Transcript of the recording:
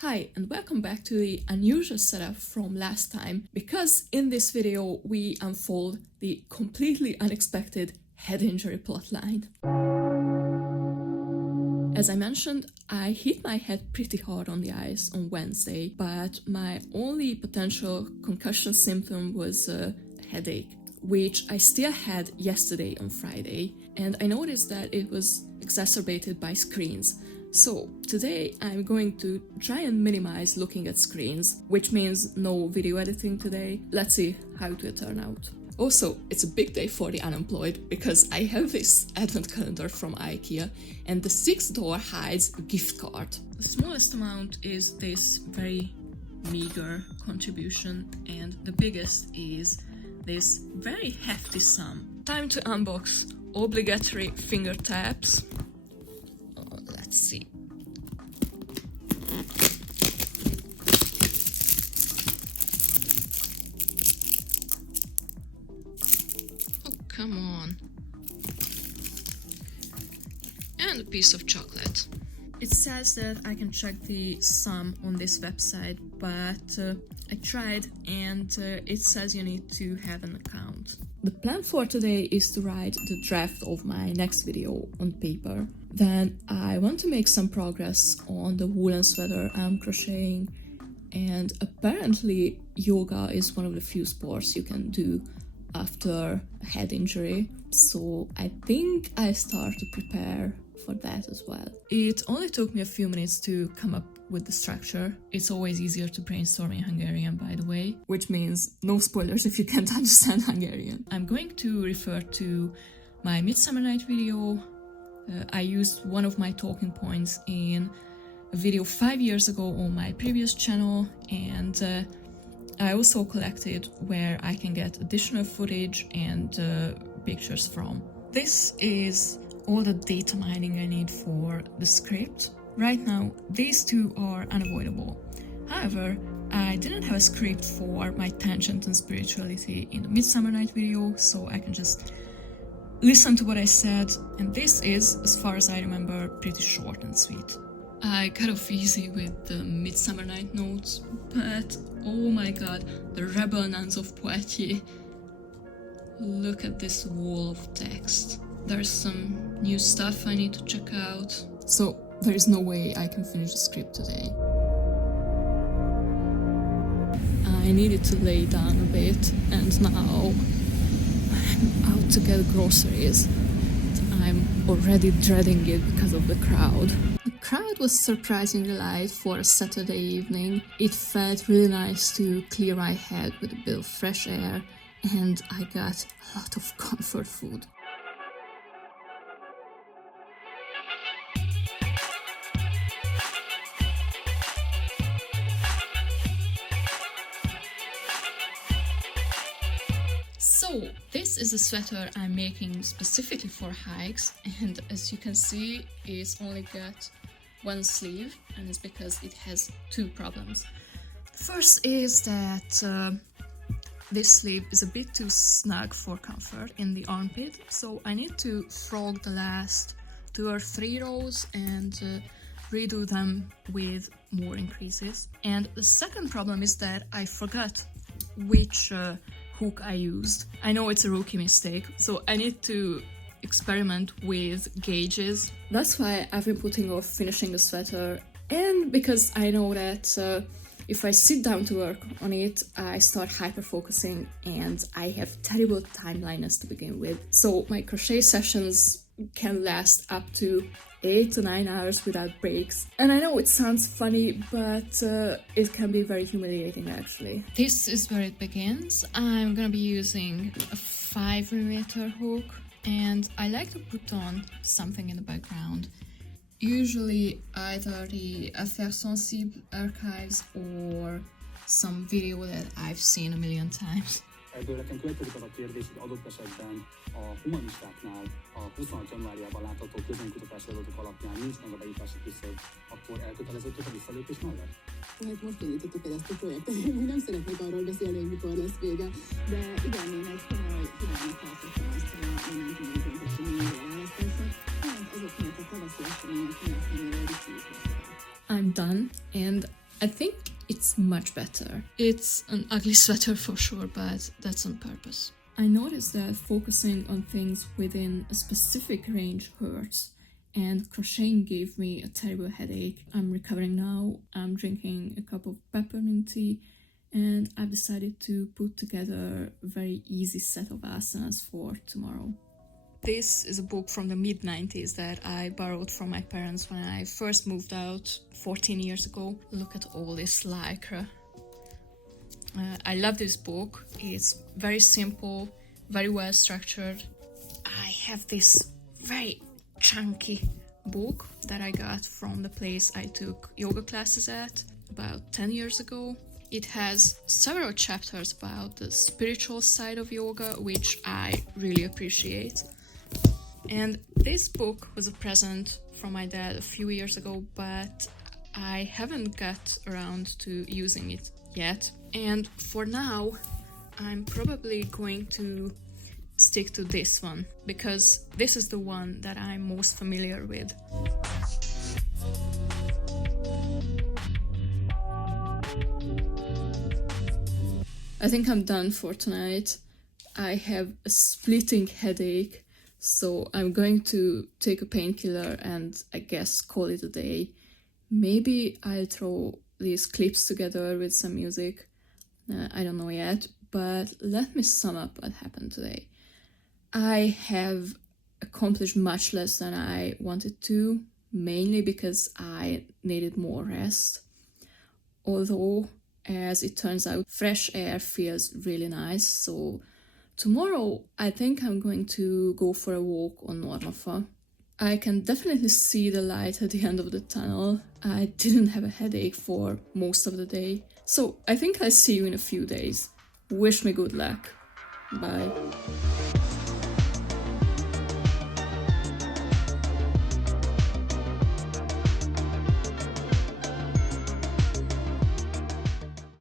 Hi and welcome back to the unusual setup from last time, because in this video we unfold the completely unexpected head injury plotline. As I mentioned, I hit my head pretty hard on the ice on Wednesday, but my only potential concussion symptom was a headache, which I still had yesterday on Friday, and I noticed that it was exacerbated by screens. So today I'm going to try and minimize looking at screens, which means no video editing today. Let's see how it will turn out. Also, it's a big day for the unemployed because I have this advent calendar from IKEA and the sixth door hides a gift card. The smallest amount is this very meager contribution, and the biggest is this very hefty sum. Time to unbox obligatory finger taps. Let's see. Oh, come on. And a piece of chocolate. It says that I can check the sum on this website, but I tried and it says you need to have an account. The plan for today is to write the draft of my next video on paper. Then I want to make some progress on the woolen sweater I'm crocheting, and apparently yoga is one of the few sports you can do after a head injury, so I think I start to prepare for that as well. It only took me a few minutes to come up with the structure. It's always easier to brainstorm in Hungarian, by the way, which means no spoilers if you can't understand Hungarian. I'm going to refer to my Midsummer Night video. I used one of my talking points in a video 5 years ago on my previous channel, and I also collected where I can get additional footage and pictures from. This is all the data mining I need for the script. Right now, these two are unavoidable. However, I didn't have a script for my tangent and spirituality in the Midsummer Night video, so I can just listen to what I said, and this is, as far as I remember, pretty short and sweet. I got off easy with the Midsummer Night notes, but oh my god, the rebel nuns of Poitiers. Look at this wall of text. There's some new stuff I need to check out. So there is no way I can finish the script today. I needed to lay down a bit, and now I'm out to get groceries. I'm already dreading it because of the crowd. The crowd was surprisingly light for a Saturday evening. It felt really nice to clear my head with a bit of fresh air, and I got a lot of comfort food. So, this is a sweater I'm making specifically for hikes, and as you can see, it's only got one sleeve, and it's because it has two problems. First is that this sleeve is a bit too snug for comfort in the armpit, so I need to frog the last 2 or 3 rows and redo them with more increases. And the second problem is that I forgot which hook I used. I know it's a rookie mistake, so I need to experiment with gauges. That's why I've been putting off finishing the sweater, and because I know that if I sit down to work on it, I start hyper-focusing and I have terrible time blindness to begin with. So my crochet sessions can last up to 8 to 9 hours without breaks. And I know it sounds funny, but it can be very humiliating actually. This is where it begins. I'm gonna be using a 5mm hook, and I like to put on something in the background. Usually either the Affaires Sensibles archives or some video that I've seen a million times. Ebből nekem következik az a kérdés, hogy adott esetben a humanistáknál a 26 januárjában látható közönkutatás adatok alapján nincs meg a bejutási küszöb, akkor elköteleződtök a visszalépés mellett? Hát most indítottuk el ezt a projektet, én nem szeretnék arról beszélni, hogy mikor lesz vége, de igen, én egy komoly figyelmet tartottam azt, hogy a momentumon eseményre választások, tehát azok miatt a tavaszi események miatt, amiről is beszélek. I'm done, and I think it's much better. It's an ugly sweater for sure, but that's on purpose. I noticed that focusing on things within a specific range hurts, and crocheting gave me a terrible headache. I'm recovering now. I'm drinking a cup of peppermint tea, and I've decided to put together a very easy set of asanas for tomorrow. This is a book from the mid-90s that I borrowed from my parents when I first moved out 14 years ago. Look at all this lycra. I love this book. It's very simple, very well structured. I have this very chunky book that I got from the place I took yoga classes at about 10 years ago. It has several chapters about the spiritual side of yoga, which I really appreciate. And this book was a present from my dad a few years ago, but I haven't got around to using it yet. And for now, I'm probably going to stick to this one, because this is the one that I'm most familiar with. I think I'm done for tonight. I have a splitting headache, so I'm going to take a painkiller and I guess call it a day. Maybe I'll throw these clips together with some music. I don't know yet, but let me sum up what happened today. I have accomplished much less than I wanted to, mainly because I needed more rest. Although, as it turns out, fresh air feels really nice, so tomorrow I think I'm going to go for a walk on Normafa. I can definitely see the light at the end of the tunnel. I didn't have a headache for most of the day, so I think I'll see you in a few days. Wish me good luck. Bye.